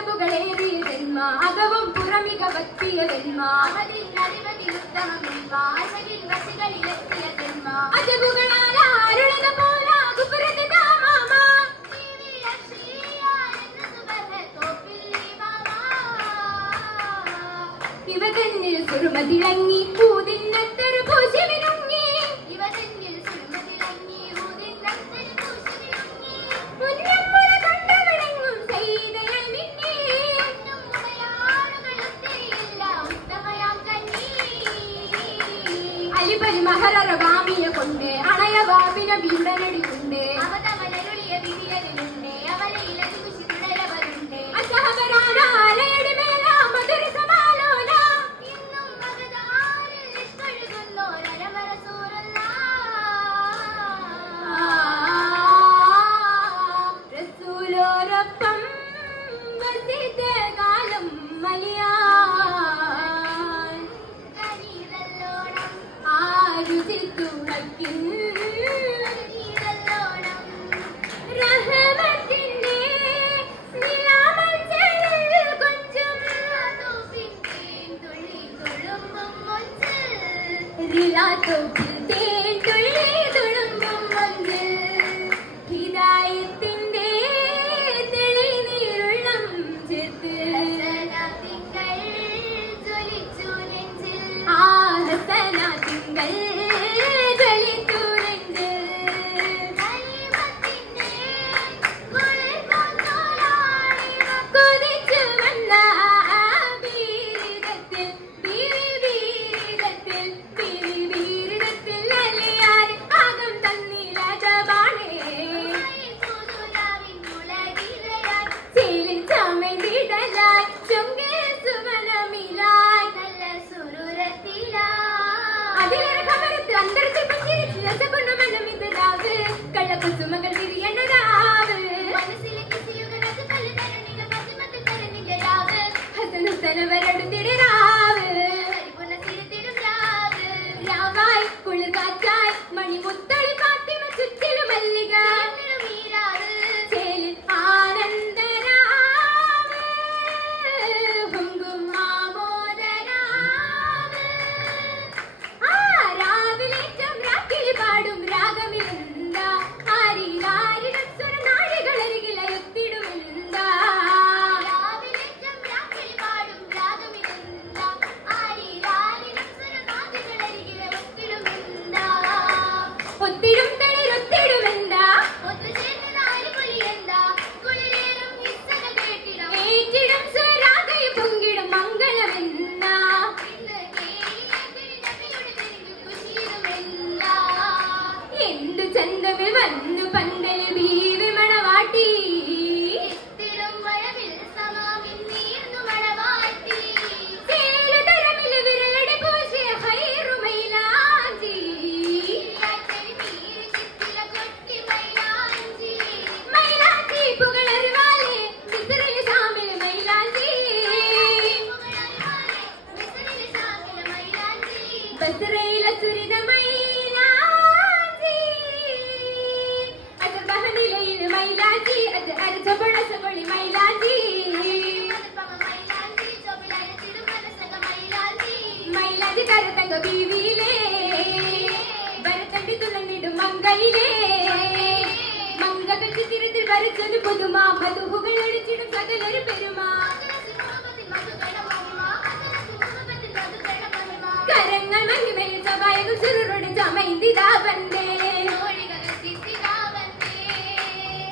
അതവുകളേറിയ ജന്മ അകവും പുറമിക പറ്റിയ ജന്മ അതിൽ അറിവതിൽ ഉത്തമമില്ല അശകിൽ വശകളിലെത്തിയ ജന്മ അതവുകളാൽ ആരുളത പോലാകു പുറത്തെ മാമ ഇവ തന്നിൽ സുറുമതിളങ്ങി പൂതിന്നത്തൊരു പൂശിവിനുങ്ങി ഇവ തന്നിൽ സുറുമതിളങ്ങി പൂതിന്നത്തൊരു പൂശിവിനുങ്ങി മുന്നമ്പുറ കണ്ടവളെങ്ങും ചെയ്തയാൽ മിന്നി മുടയാളുകളൊത്തിരിയില്ല ഉത്തമയാം കന്നി അലിപരി മഹരവാമിയ കൊണ്ട് അണയവാവിന വീണ്ടനടിയുണ്ട് അവതമലരുളിയ വിധിയതിലുണ്ട് അവലയിലതികുശി തുടരവരുണ്ട് അസഹബരാനാലയുടെ മേലാ മധുര സമാലോല ഇന്നും മകതാരിൽ നിഷ്കഴുകുന്നോരമര സൂറല്ല റസൂലോരൊപ്പം വസിത കാലം മലിയാൻ കനീരല്ലോണം ആരു ചിത്തുളക്കിൻ കനീരല്ലോണം റഹമത്തിന്റെ നിലാമഞ്ചലിൽ കൊഞ്ചും തേൻ തുള്ളി തുളുമ്പും മൊഞ്ചിൽ റിലാത്തോപ്പിൽ തേൻ തുള്ളി തുളുമ്പും മൊഞ്ചിൽ ഹിദായത്തിന്റെ തെളിനീരുള്ളം ചേർത്ത് തിങ്കൾ ജ്വലിച്ചു നെഞ്ചിൽ ആ ഹസന തിങ്കൾ ജ്വലിച്ചു നെഞ്ചിൽ കലിമത്തിന്റെ കൊതിച്ചു വന്ന വീരിതത്തിൽ വീരിതത്തിൽ അലിയാൻ ആകം തന്നില ജവാനേ ചമൈതിടലായി ചുങ്കേ സുവനമിലായി നല്ല സുരൂരത്തിലായി അതിലേറെ ഖബറത്ത് അന്തരത്തിൽ പുഞ്ചിരിച്ചു രസകുന്ന മനമിത് രാവ് കള്ളക്കുസുമകൾ വിരിയണ രാവ് മനസ്സിലെ കിസിയുകളത് കല്ല് തരുണികൾ പശ്ചിമത്തിൽ തരുന്നില്ല രാവ് ഹസനുസനവരടുത്തിടെ രാവ് പരിപൂർണ്ണ തിരുത്തിടും രാവ് രാവായി കുളിർ കാറ്റായി മണിമുത്തളി ഫാത്തിമ ചുറ്റിലും മല്ലിക ചേലിൽ ആനന്ദരാവ് ഹുങ്കും ആമോദരാവ് ആ രാവിലേറ്റം രാക്കിളി പാടും രാഗമിലെന്താ ആരിലാരിടം സ്വരനാഴികളരികിലയൊത്തിടുമെന്താ രാവിലേറ്റം രാക്കിളി പാടും രാഗമിലെന്താ ആരിലാരിടം സ്വരനാഴികളരികിലയൊത്തിടുമെന്താ ഒത്തിടും തളിരൊത്തിടുമെന്താ ഒത്തുചേർന്ന് നാലുപൊലിയെന്താ കുളിരേറും ഹിസ്സകൾ കേട്ടിടാം ഏറ്റിടും സ്വരാഗയ പൊങ്കിടും മംഗളമെന്നാ ഇന്ന് എന്തു ചന്തമിൽ വന്നു പന്തല് ബീവി മണവാട്ടി എത്തിടും മഴവിൽ സമാമിന്നീർന്നു മണവാട്ടി ചേലുതരമിൽ വിരലടി പൂശിയ ഹൈറുമൈലാഞ്ചി മൈലാഞ്ചി പുകളറിവാലേ മിസ്റിൽ ശാമിൽ മൈലാഞ്ചി ബസ്രയില സുരിത മൈലാഞ്ചി അത് ബഹനിലയിൽ മൈലാഞ്ചി അത് അർജപടസപൊളി മൈലാഞ്ചി മൈലാഞ്ചി കരതങ്ക ബീവിയിലേ വരത്തണ്ടി തുളന്നിടും മങ്കയിലേ മങ്കകൾ ചിത്തിരത്തിൽ വരച്ചൊരു പുതുമാ മധുഹുകൾ അടിച്ചിടും സകലൊരു പെരുമാ കരങ്ങൾ മങ്ങിമയിൽ സവായകൾ ചുരുളുടെ ചമൈന്തിതാ വന്നേ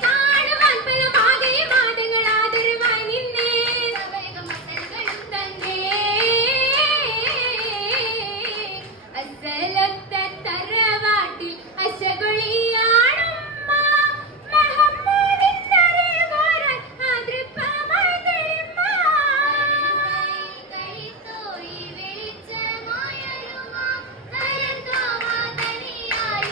കാണുവാൻ പലമാകെ മാതങ്ങൾ ആദരവായി നിന്നേ തന്നെ അസലത്തെ തറവാട്ടിൽ അശകുളിയാണുമ്മ മഹമ്മദിന്നറിവാരൻ ആദൃപ്പമായി തെളിമ കൈത്തോയി വെളിച്ചമായരുമ കരന്തോമ തനിയായി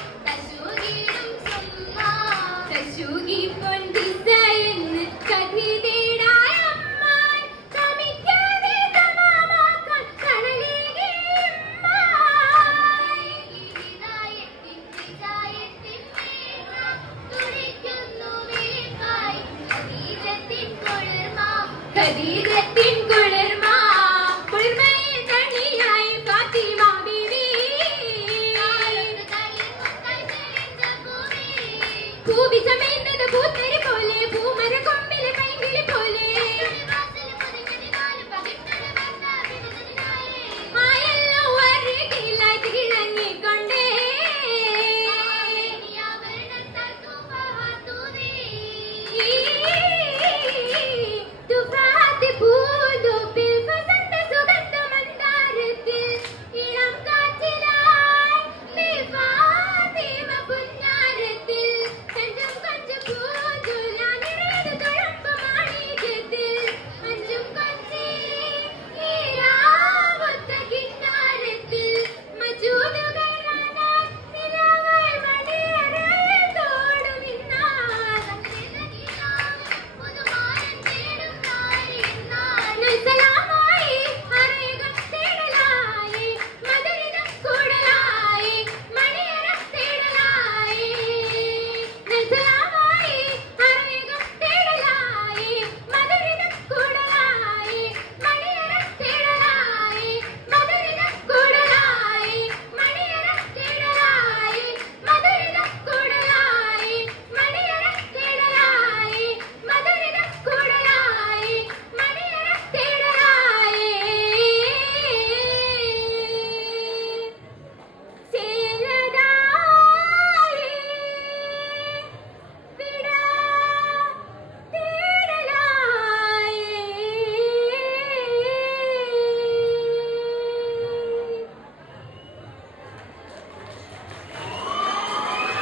ഖദീജത്തിൻ കുളിർമ കുളിർമയിൽ തണിയായി ഫാത്തിമ ബീവി കൂവി